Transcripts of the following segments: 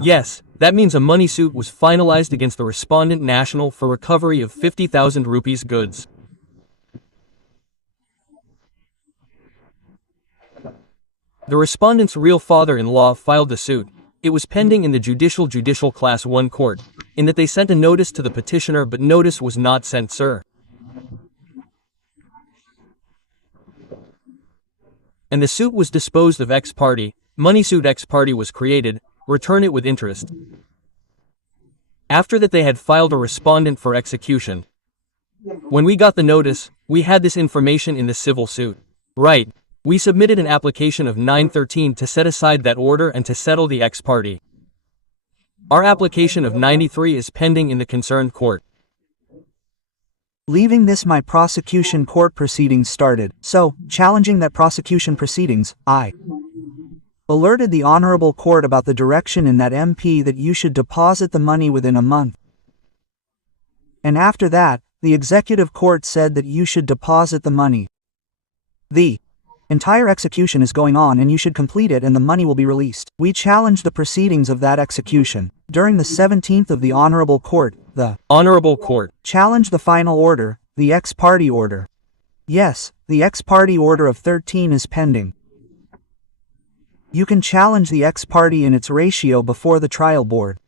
Yes, that means a money suit was finalized against the respondent national for recovery of 50,000 rupees goods. The respondent's real father-in-law filed the suit. It was pending in the Judicial Class 1 court, in that they sent a notice to the petitioner but notice was not sent, sir. And the suit was disposed of ex parte, money suit ex parte was created, return it with interest. After that they had filed a respondent for execution. When we got the notice, we had this information in the civil suit. Right. We submitted an application of 913 to set aside that order and to settle the ex parte. Our application of 93 is pending in the concerned court. Leaving this, my prosecution court proceedings started, so, challenging that prosecution proceedings, I alerted the Honorable Court about the direction in that MP that you should deposit the money within a month. And after that, the Executive Court said that you should deposit the money. The entire execution is going on and you should complete it and the money will be released. We challenged the proceedings of that execution. During the 17th of the Honorable Court, the Honorable Court challenged the final order, the ex parte order. Yes, the ex parte order of 13 is pending. You can challenge the ex parte in its ratio before the trial board.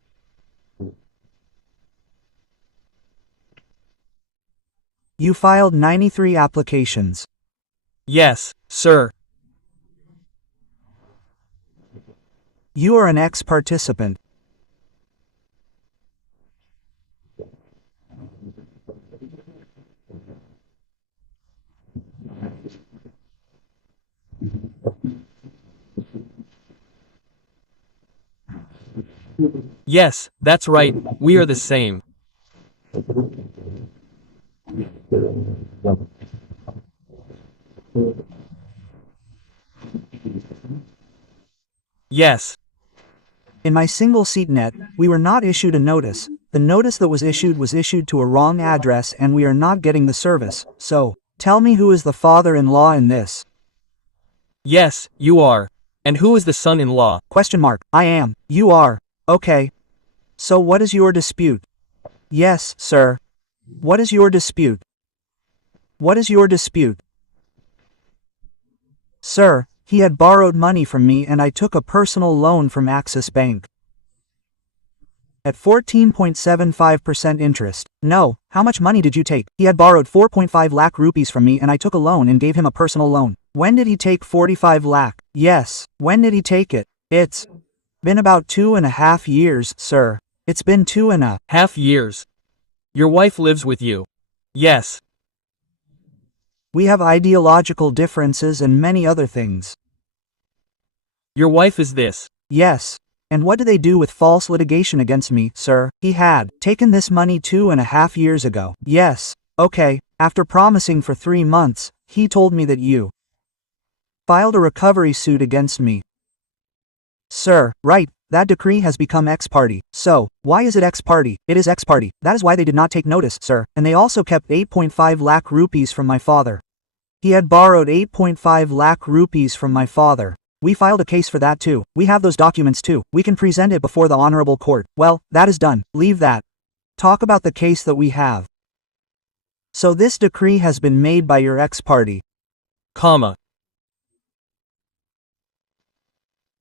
You filed 93 applications. Yes, sir. You are an ex-participant. Yes, that's right, we are the same. Yes. In my single-seat net, we were not issued a notice. The notice that was issued to a wrong address and we are not getting the service. So, tell me who is the father-in-law in this? Yes, you are. And who is the son-in-law? Question mark. I am. You are. Okay. So what is your dispute? Yes, sir. What is your dispute? What is your dispute? Sir, he had borrowed money from me and I took a personal loan from Axis Bank. At 14.75% interest. No, how much money did you take? He had borrowed 4.5 lakh rupees from me and I took a loan and gave him a personal loan. When did he take 45 lakh? Yes, when did he take it? It's been about 2.5 years, sir. It's been 2.5 years. Your wife lives with you. Yes. We have ideological differences and many other things. Your wife is this? Yes. And what do they do with false litigation against me, sir? He had taken this money 2.5 years ago. Yes. Okay. After promising for 3 months, he told me that you filed a recovery suit against me. Sir, right, that decree has become ex parte. So, why is it ex parte? It is ex parte. That is why they did not take notice, sir. And they also kept 8.5 lakh rupees from my father. He had borrowed 8.5 lakh rupees from my father. We filed a case for that too. We have those documents too. We can present it before the Honorable Court. Well, that is done. Leave that. Talk about the case that we have. So this decree has been made by your ex parte. Comma.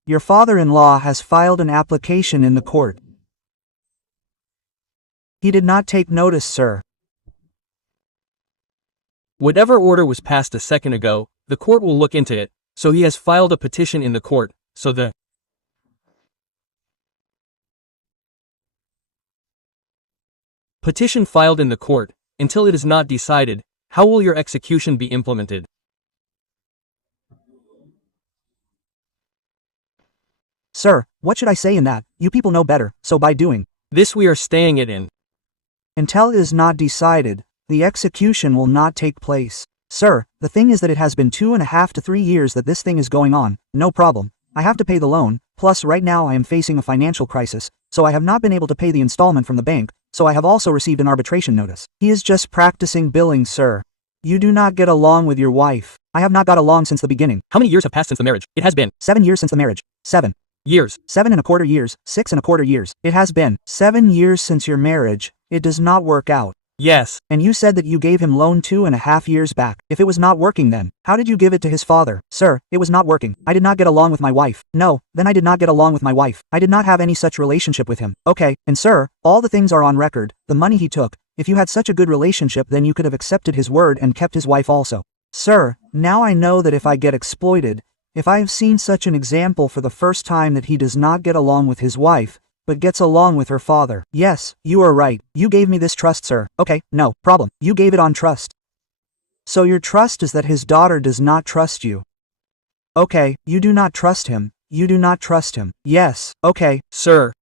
Your father-in-law has filed an application in the court. He did not take notice, sir. Whatever order was passed a second ago, the court will look into it, so he has filed a petition in the court, so the petition filed in the court, until it is not decided, how will your execution be implemented? Sir, what should I say in that? You people know better, so by doing this we are staying it in. Until it is not decided, the execution will not take place. Sir, the thing is that it has been 2.5 to 3 years that this thing is going on. No problem. I have to pay the loan, plus right now I am facing a financial crisis, so I have not been able to pay the installment from the bank, so I have also received an arbitration notice. He is just practicing billing, sir. You do not get along with your wife. I have not got along since the beginning. How many years have passed since the marriage? It has been 7 years since the marriage. 7. Years. 7¼ years, 6¼ years. It has been 7 years since your marriage. It does not work out. Yes. And you said that you gave him loan 2½ years back. If it was not working then, how did you give it to his father? Sir, it was not working. I did not get along with my wife. No, then I did not get along with my wife. I did not have any such relationship with him. Okay, and sir, all the things are on record. The money he took. If you had such a good relationship then you could have accepted his word and kept his wife also. Sir, now I know that if I get exploited, if I have seen such an example for the first time that he does not get along with his wife, but gets along with her father. Yes, you are right. You gave me this trust, sir. Okay, no problem. You gave it on trust. So your trust is that his daughter does not trust you. Okay, you do not trust him. You do not trust him. Yes, okay. Sir.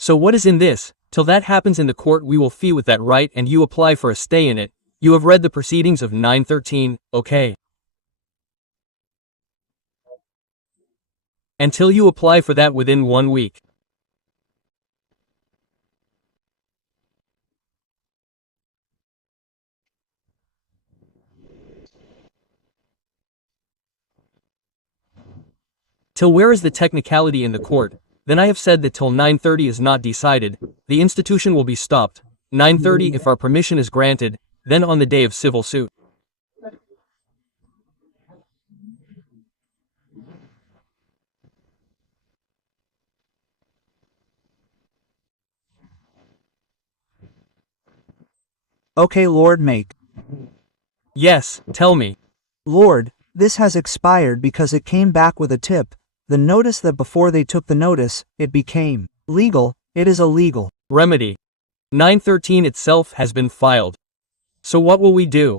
So what is in this? Till that happens in the court we will fee with that right and you apply for a stay in it. You have read the proceedings of 913, okay. Until you apply for that within 1 week. Till where is the technicality in the court? Then I have said that till 9:30 is not decided, the institution will be stopped. 9:30 if our permission is granted, then on the day of civil suit. Okay, Lord, make. Yes, tell me. Lord, this has expired because it came back with a tip. The notice that before they took the notice, it became legal. It is illegal. Remedy. 913 itself has been filed. So what will we do?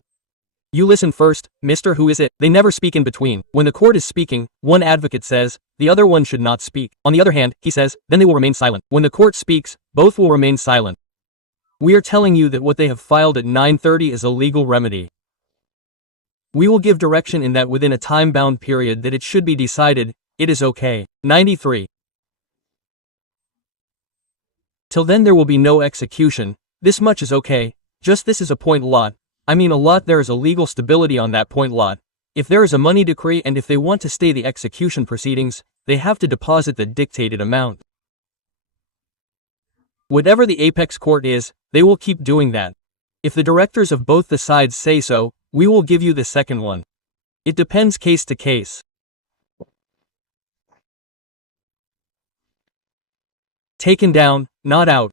You listen first, Mr. Who is it? They never speak in between. When the court is speaking, one advocate says, the other one should not speak. On the other hand, he says, then they will remain silent. When the court speaks, both will remain silent. We are telling you that what they have filed at 9:30 is a legal remedy. We will give direction in that within a time-bound period that it should be decided, it is okay. 93. Till then there will be no execution, this much is okay, just this is a point lot, I mean a lot there is a legal stability on that point lot. If there is a money decree and if they want to stay the execution proceedings, they have to deposit the dictated amount. Whatever the apex court is, they will keep doing that. If the directors of both the sides say so, we will give you the second one. It depends case to case. Taken down, not out.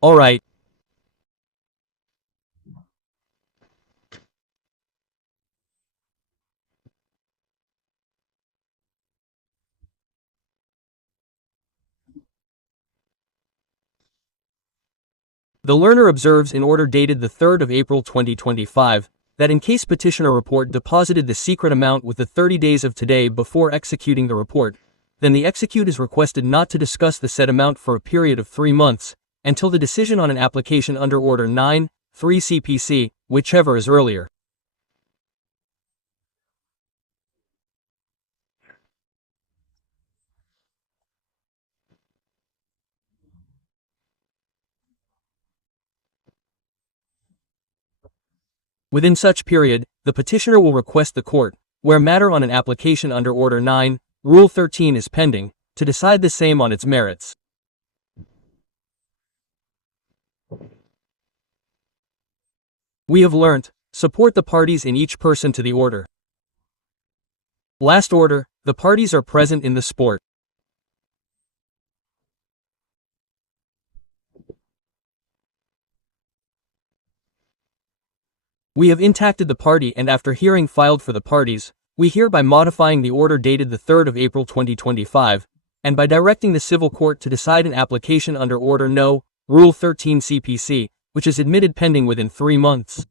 All right. The learner observes in order dated the 3rd of April 2025, that in case petitioner report deposited the secret amount with the 30 days of today before executing the report, then the execute is requested not to discuss the said amount for a period of 3 months, until the decision on an application under Order 9, 3 CPC, whichever is earlier. Within such period, the petitioner will request the court, where matter on an application under Order 9, Rule 13 is pending, to decide the same on its merits. We have learnt, support the parties in each person to the order. Last order, the parties are present in the sport. We have intacted the party and after hearing filed for the parties, we hereby modifying the order dated the 3rd of April 2025, and by directing the civil court to decide an application under Order No, Rule 13 CPC, which is admitted pending within 3 months.